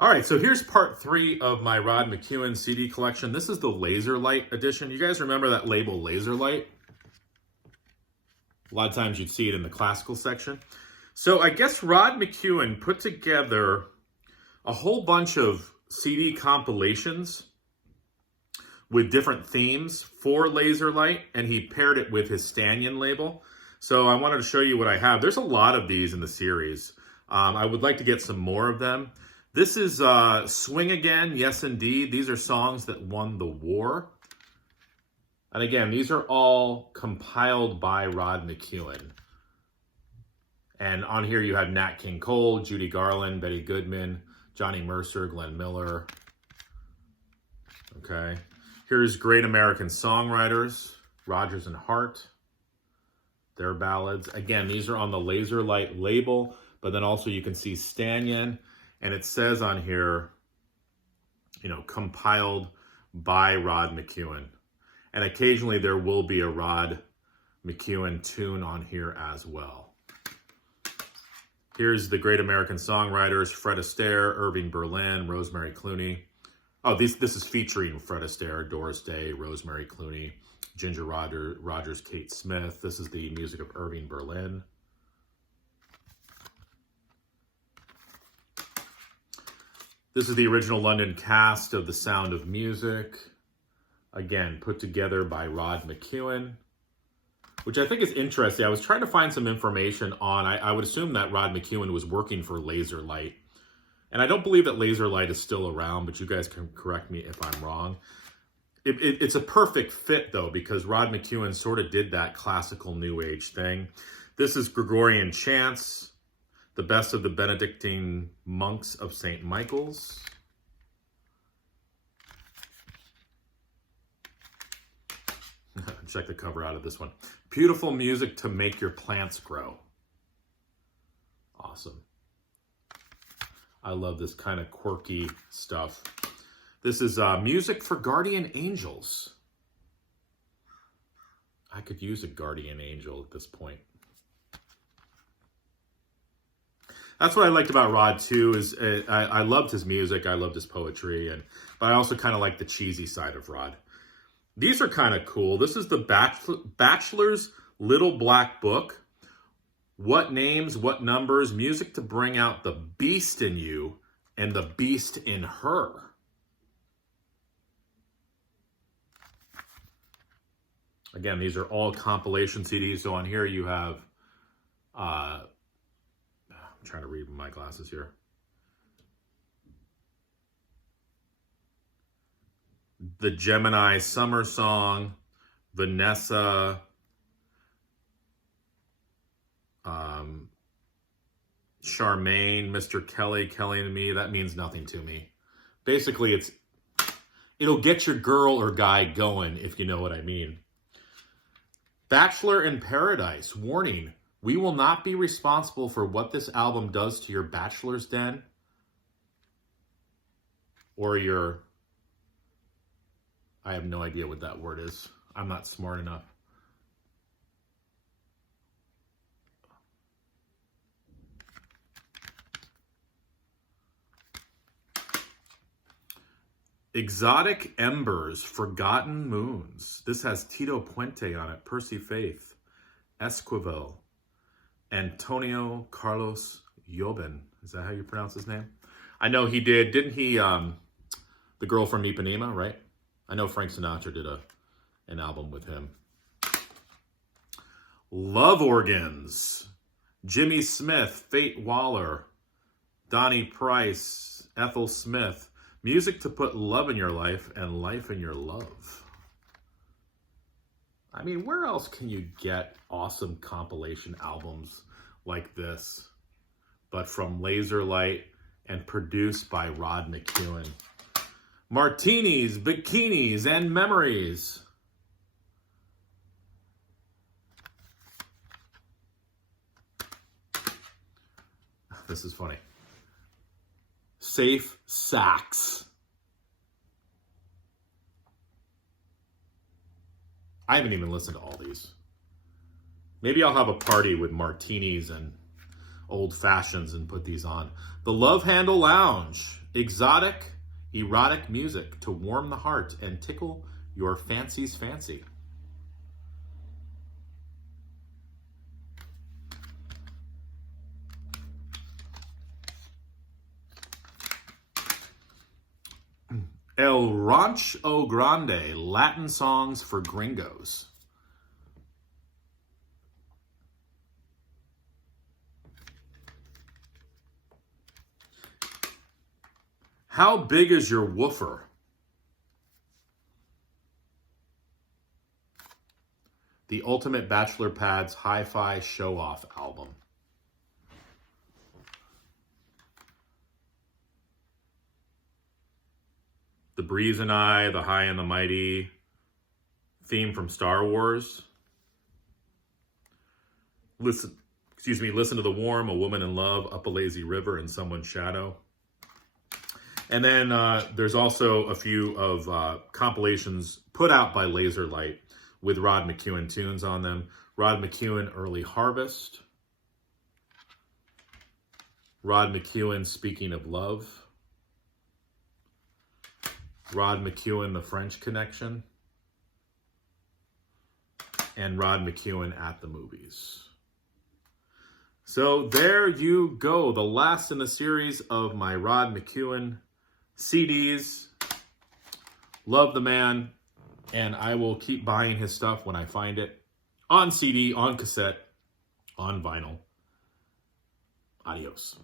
All right, so here's part 3 of my Rod McKuen CD collection. This is the LaserLight edition. You guys remember that label LaserLight? A lot of times you'd see it in the classical section. So I guess Rod McKuen put together a whole bunch of CD compilations with different themes for LaserLight, and he paired it with his Stannion label. So I wanted to show you what I have. There's a lot of these in the series. I would like to get some more of them. This is Swing Again, Yes Indeed. These are songs that won the war. And again, these are all compiled by Rod McKuen. And on here you have Nat King Cole, Judy Garland, Betty Goodman, Johnny Mercer, Glenn Miller. Okay. Here's Great American Songwriters, Rodgers and Hart, their ballads. Again, these are on the LaserLight label, but then also you can see Stannion. And it says on here, you know, compiled by Rod McKuen. And occasionally there will be a Rod McKuen tune on here as well. Here's the Great American Songwriters, Fred Astaire, Irving Berlin, Rosemary Clooney. Oh, this is featuring Fred Astaire, Doris Day, Rosemary Clooney, Ginger Rogers, Kate Smith. This is the music of Irving Berlin. This is the original London cast of The Sound of Music. Again, put together by Rod McKuen, which I think is interesting. I was trying to find some information on, I would assume that Rod McKuen was working for LaserLight. And I don't believe that LaserLight is still around, but you guys can correct me if I'm wrong. It's a perfect fit, though, because Rod McKuen sort of did that classical New Age thing. This is Gregorian Chants, the best of the Benedictine monks of St. Michael's. Check the cover out of this one. Beautiful music to make your plants grow. Awesome. I love this kind of quirky stuff. This is music for guardian angels. I could use a guardian angel at this point. That's what I liked about Rod too, is I loved his music, I loved his poetry, but I also kind of like the cheesy side of Rod. These are kind of cool. This is the Bachelor's Little Black Book. What names, what numbers, music to bring out the beast in you and the beast in her. Again, these are all compilation CDs. So on here you have, I'm trying to read with my glasses here. The Gemini Summer Song, Vanessa, Charmaine, Mr. Kelly, Kelly and Me. That means nothing to me. Basically, it'll get your girl or guy going, if you know what I mean. Bachelor in Paradise. Warning, we will not be responsible for what this album does to your bachelor's den or your... I have no idea what that word is. I'm not smart enough. Exotic Embers, Forgotten Moons. This has Tito Puente on it, Percy Faith, Esquivel, Antonio Carlos Jobim. Is that how you pronounce his name? I know he did. Didn't he, The Girl from Ipanema, right? I know Frank Sinatra did an album with him. Love Organs. Jimmy Smith, Fate Waller, Donnie Price, Ethel Smith. Music to put love in your life and life in your love. I mean, where else can you get awesome compilation albums like this, but from LaserLight and produced by Rod McKuen? Martinis, Bikinis, and Memories. This is funny. Safe Sax. I haven't even listened to all these. Maybe I'll have a party with martinis and old fashions and put these on. The Love Handle Lounge. exotic, erotic music to warm the heart and tickle your fancy's fancy. El Rancho Grande, Latin songs for gringos. How big is your woofer? The Ultimate Bachelor Pads Hi-Fi Show-Off album. The Breeze and I, The High and the Mighty, theme from Star Wars. Listen to the Warm, A Woman in Love, Up a Lazy River, and Someone's Shadow. And then there's also a few of compilations put out by LaserLight with Rod McKuen tunes on them. Rod McKuen, Early Harvest. Rod McKuen, Speaking of Love. Rod McKuen, The French Connection. And Rod McKuen, At the Movies. So there you go. The last in the series of my Rod McKuen CDs. Love the man. And I will keep buying his stuff when I find it. On CD, on cassette, on vinyl. Adios.